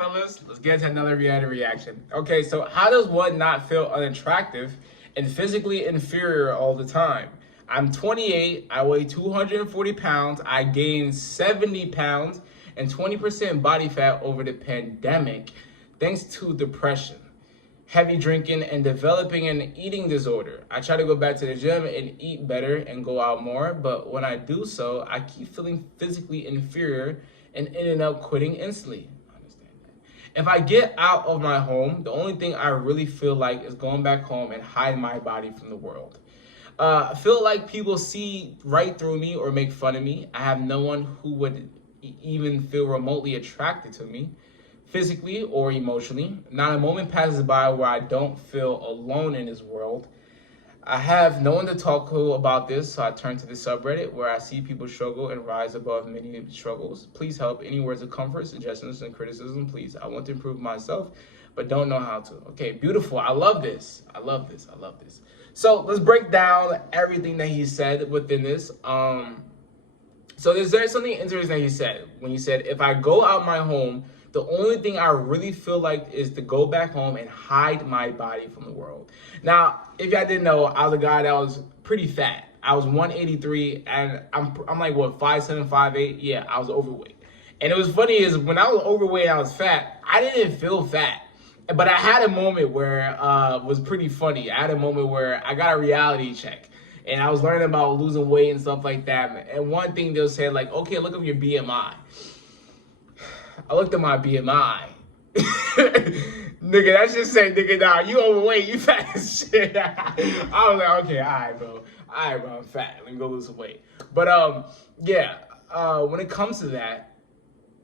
fellas. Let's get into another reality reaction. Okay, so how does one not feel unattractive and physically inferior all the time? I'm 28, I weigh 240 pounds, I gained 70 pounds and 20% body fat over the pandemic thanks to depression, heavy drinking, and developing an eating disorder. I try to go back to the gym and eat better and go out more, but when I do so, I keep feeling physically inferior and ended up quitting instantly. I understand that. If I get out of my home, the only thing I really feel like is going back home and hide my body from the world. I feel like people see right through me or make fun of me. I have no one who would even feel remotely attracted to me, physically or emotionally. Not a moment passes by where I don't feel alone in this world. I have no one to talk to about this, so I turn to the subreddit where I see people struggle and rise above many struggles. Please help. Any words of comfort, suggestions, and criticism, please. I want to improve myself, but don't know how to. Okay, beautiful. I love this. I love this. I love this. So let's break down everything that he said within this. So there's something interesting that he said when he said, if I go out my home, the only thing I really feel like is to go back home and hide my body from the world. Now, if y'all didn't know, I was a guy that was pretty fat. I was 183 and I'm like, what, 5'7", 5'8"? Yeah, I was overweight. And it was funny is when I was overweight and I was fat, I didn't feel fat. But I had a moment where it was pretty funny. I had a moment where I got a reality check. And I was learning about losing weight and stuff like that. And one thing they'll say, like, okay, look up your BMI. I looked at my BMI. Nigga, that just said, nigga, nah, you overweight, you fat as shit. I was like, okay, all right, bro, I'm fat. Let me go lose some weight. But yeah, when it comes to that,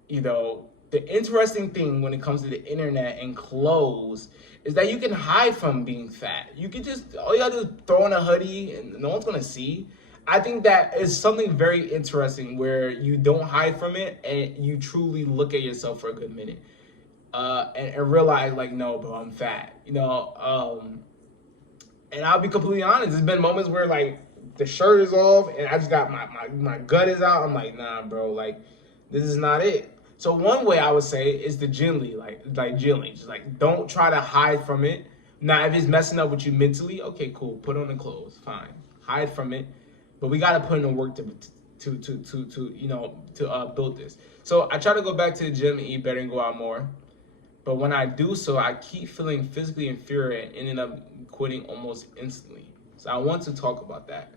you know, the interesting thing when it comes to the internet and clothes is that you can hide from being fat. You can just, all you gotta do is throw in a hoodie and no one's gonna see. I think that is something very interesting where you don't hide from it and you truly look at yourself for a good minute and realize, like, no, bro, I'm fat, you know. And I'll be completely honest, there's been moments where, like, the shirt is off and I just got my gut is out. I'm like, nah, bro, like, this is not it. So one way I would say is to gently, just like, don't try to hide from it. Now, if it's messing up with you mentally, okay, cool, put on the clothes, fine, hide from it. But we gotta put in the work to build this. So I try to go back to the gym and eat better and go out more. But when I do so, I keep feeling physically inferior and ending up quitting almost instantly. So I want to talk about that.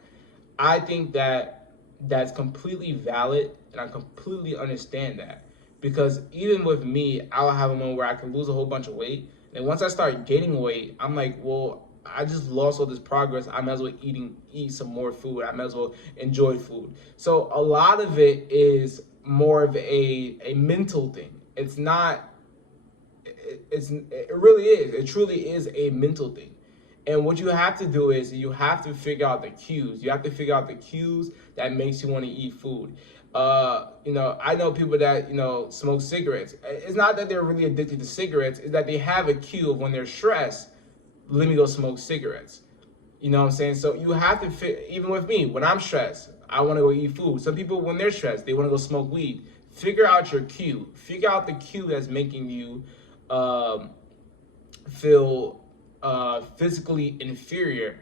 I think that that's completely valid, and I completely understand that. Because even with me, I'll have a moment where I can lose a whole bunch of weight. And once I start gaining weight, I'm like, well, I just lost all this progress. I might as well eat some more food. I might as well enjoy food. So a lot of it is more of a mental thing. It's not, it really is. It truly is a mental thing. And what you have to do is you have to figure out the cues. You have to figure out the cues that makes you want to eat food. You know, I know people that, you know, smoke cigarettes. It's not that they're really addicted to cigarettes. It's that they have a cue of when they're stressed, let me go smoke cigarettes. You know what I'm saying? So you have to even with me, when I'm stressed, I want to go eat food. Some people, when they're stressed, they want to go smoke weed. Figure out your cue. Figure out the cue that's making you feel physically inferior.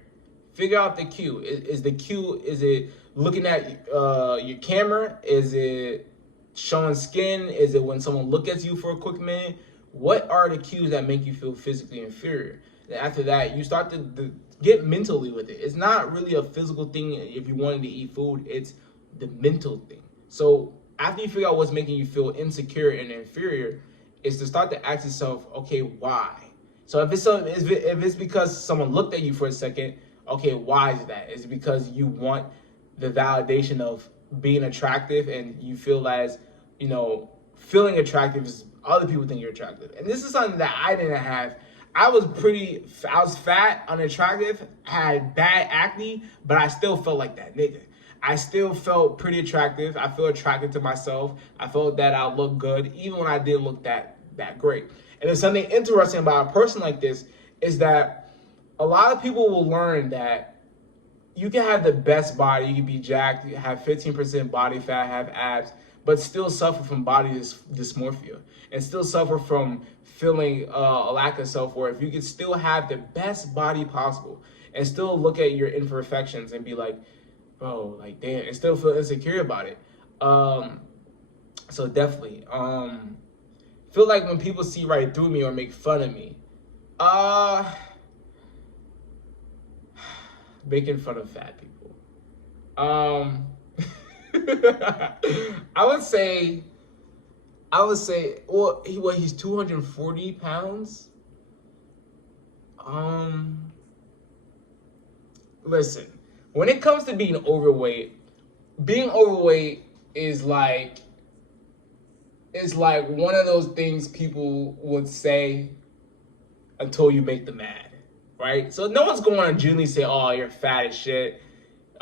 Figure out the cue. Is the cue, is it looking at your camera? Is it showing skin? Is it when someone look at you for a quick minute? What are the cues that make you feel physically inferior? And after that, you start to get mentally with it. It's not really a physical thing if you wanted to eat food. It's the mental thing. So after you figure out what's making you feel insecure and inferior, is to start to ask yourself, okay, why? So if it's because someone looked at you for a second, okay, why is that? Is it because you want the validation of being attractive and you feel as, you know, feeling attractive is other people think you're attractive? And this is something that I didn't have. I was fat, unattractive, had bad acne, but I still felt like that nigga. I still felt pretty attractive. I feel attracted to myself. I felt that I looked good, even when I didn't look that great. And there's something interesting about a person like this is that a lot of people will learn that you can have the best body, you can be jacked, you have 15% body fat, have abs, but still suffer from body dysmorphia and still suffer from feeling a lack of self-worth. You can still have the best body possible and still look at your imperfections and be like, bro, like damn, and still feel insecure about it. So definitely, feel like when people see right through me or make fun of me, making fun of fat people. I would say, well, he's 240 pounds. Listen, when it comes to being overweight is like, it's like one of those things people would say until you make them mad, right? So no one's going to genuinely say, oh, you're fat as shit.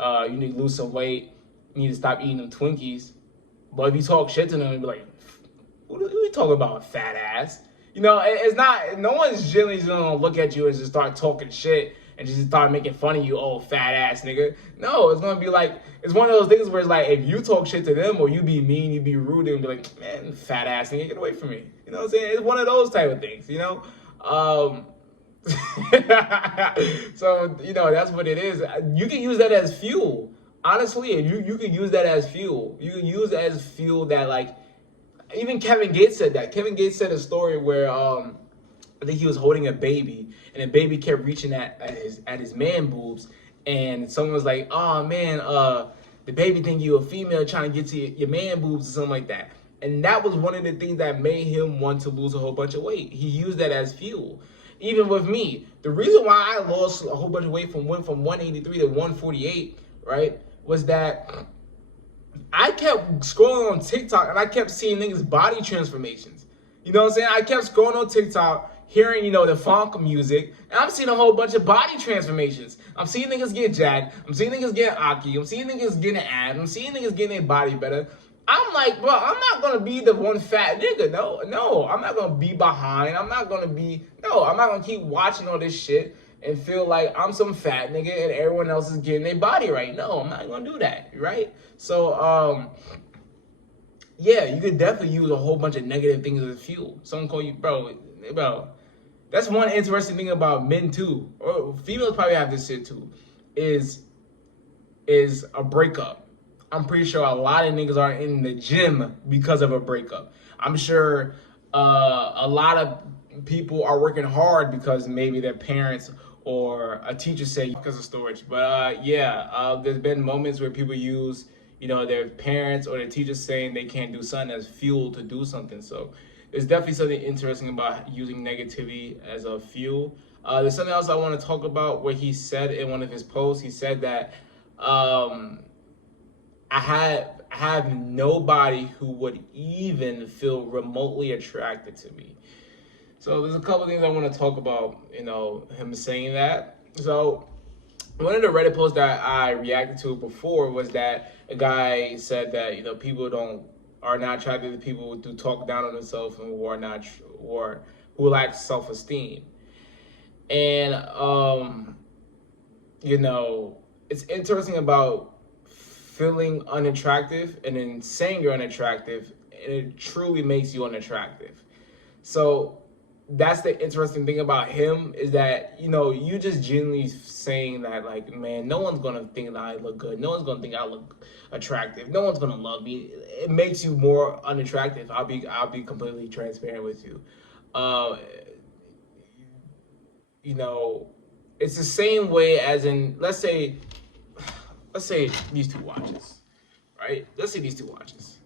You need to lose some weight. You need to stop eating them Twinkies. But if you talk shit to them, they'll be like, what are you talking about, fat ass? You know, it's not, no one's generally gonna look at you and just start talking shit and just start making fun of you, oh, fat ass nigga. No, it's gonna be like, it's one of those things where it's like, if you talk shit to them or you be mean, you be rude, they'll be like, man, fat ass nigga, get away from me. You know what I'm saying? It's one of those type of things, you know? So, you know, that's what it is. You can use that as fuel. Honestly, you can use that as fuel. You can use it as fuel that, like, even Kevin Gates said that. Kevin Gates said a story where I think he was holding a baby, and the baby kept reaching at his man boobs, and someone was like, "Oh man, the baby think you a female trying to get to your man boobs or something like that." And that was one of the things that made him want to lose a whole bunch of weight. He used that as fuel. Even with me, the reason why I lost a whole bunch of weight went from 183 to 148, right, was that I kept scrolling on TikTok and I kept seeing niggas' body transformations. You know what I'm saying? I kept scrolling on TikTok, hearing, you know, the funk music, and I'm seeing a whole bunch of body transformations. I'm seeing niggas get jacked. I'm seeing niggas get aki. I'm seeing niggas getting abs. I'm seeing niggas getting their body better. I'm like, bro, I'm not gonna be the one fat nigga. No, I'm not gonna be behind. I'm not gonna keep watching all this shit and feel like I'm some fat nigga and everyone else is getting their body right. No, I'm not gonna do that, right? So, yeah, you could definitely use a whole bunch of negative things as fuel. Someone call you, bro. That's one interesting thing about men too, or females probably have this shit too, is a breakup. I'm pretty sure a lot of niggas are in the gym because of a breakup. I'm sure a lot of people are working hard because maybe their parents or a teacher say because of storage. But there's been moments where people use, you know, their parents or their teachers saying they can't do something as fuel to do something. So there's definitely something interesting about using negativity as a fuel. There's something else I want to talk about where he said in one of his posts, he said that I have nobody who would even feel remotely attracted to me. So there's a couple things I want to talk about, you know, him saying that. So one of the Reddit posts that I reacted to before was that a guy said that, you know, people are not attracted to people who talk down on themselves and who lack self-esteem. And you know, it's interesting about feeling unattractive and then saying you're unattractive, and it truly makes you unattractive. So that's the interesting thing about him, is that, you know, you just genuinely saying that, like, man, no one's gonna think that I look good. No one's gonna think I look attractive. No one's gonna love me. It makes you more unattractive. I'll be completely transparent with you. You know, it's the same way as in, let's say these two watches, right? Let's say these two watches.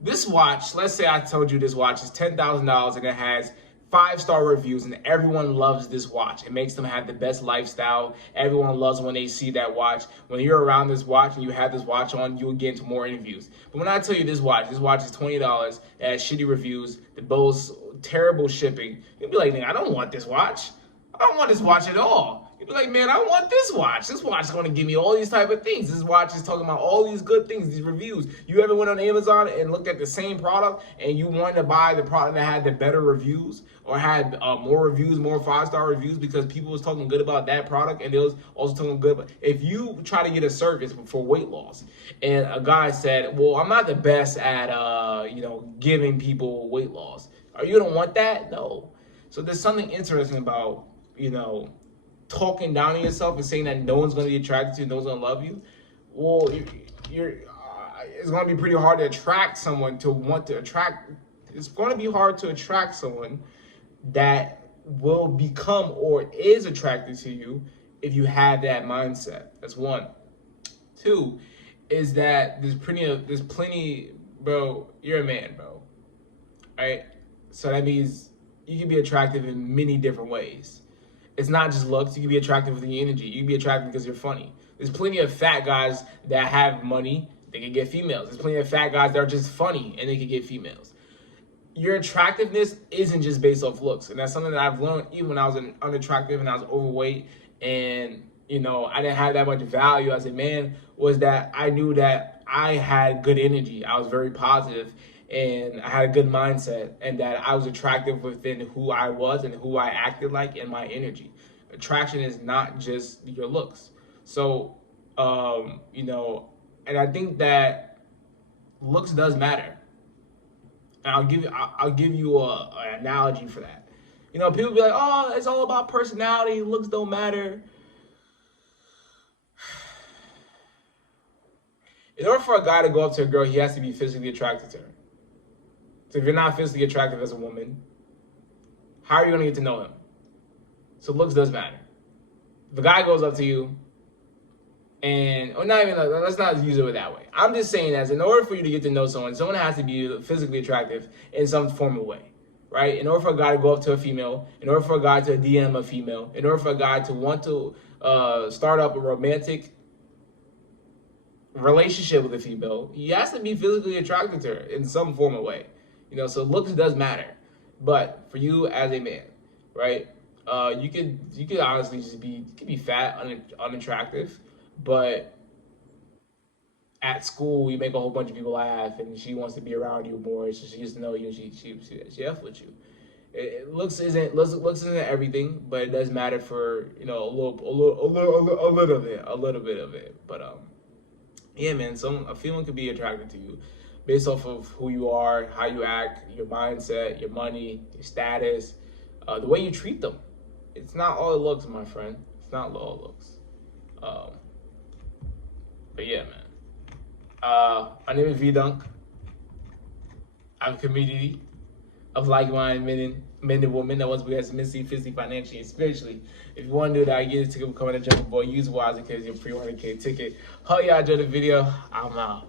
This watch, let's say I told you this watch is $10,000 and it has 5-star reviews and everyone loves this watch. It makes them have the best lifestyle. Everyone loves when they see that watch. When you're around this watch and you have this watch on, you'll get into more interviews. But when I tell you this watch is $20, it has shitty reviews, the bill's terrible shipping, you'll be like, nigga, I don't want this watch. I don't want this watch at all. You'd be like, man, I want this watch. This watch is going to give me all these type of things. This watch is talking about all these good things, these reviews. You ever went on Amazon and looked at the same product and you wanted to buy the product that had the better reviews or had more reviews, more 5-star reviews because people was talking good about that product and they was also talking good about, if you try to get a service for weight loss and a guy said, well, I'm not the best at, giving people weight loss. Are you going to want that? No. So there's something interesting about, talking down on yourself and saying that no one's going to be attracted to you, no one's going to love you. Well, it's going to be pretty hard to attract someone to want to attract. It's going to be hard to attract someone that will become or is attracted to you if you have that mindset. That's one. Two is that there's plenty, bro. You're a man, bro. Right? So that means you can be attractive in many different ways. It's not just looks. You can be attractive with your energy. You can be attractive because you're funny. There's plenty of fat guys that have money. They can get females. There's plenty of fat guys that are just funny and they can get females. Your attractiveness isn't just based off looks. And that's something that I've learned even when I was unattractive and I was overweight and, I didn't have that much value as a man, was that I knew that I had good energy. I was very positive and I had a good mindset and that I was attractive within who I was and who I acted like and my energy. Attraction is not just your looks. So, and I think that looks does matter. And I'll give you an analogy for that. People be like, oh, it's all about personality. Looks don't matter. In order for a guy to go up to a girl, he has to be physically attracted to her. So if you're not physically attractive as a woman, how are you going to get to know him? So looks does matter. If a guy goes up to you let's not use it that way. I'm just saying as in order for you to get to know someone has to be physically attractive in some form of way, right? In order for a guy to go up to a female, in order for a guy to DM a female, in order for a guy to want to start up a romantic relationship with a female, he has to be physically attracted to her in some form of way. So looks does matter. But for you as a man, right? You could honestly just be fat, unattractive, but at school you make a whole bunch of people laugh and she wants to be around you more, so she gets to know you and she F with you. Looks isn't everything, but it does matter for a little bit of it. But yeah, man, a female could be attracted to you based off of who you are, how you act, your mindset, your money, your status, the way you treat them. It's not all it looks, my friend. It's not all it looks. But yeah, man. My name is V-Dunk. I'm a community of like-minded men and women that wants to be as mentally, physically, financially, and spiritually. If you want to do that, get a ticket, come on to Jungle Boy. Use wisely because you're free 100K ticket. Hope y'all enjoyed the video. I'm out.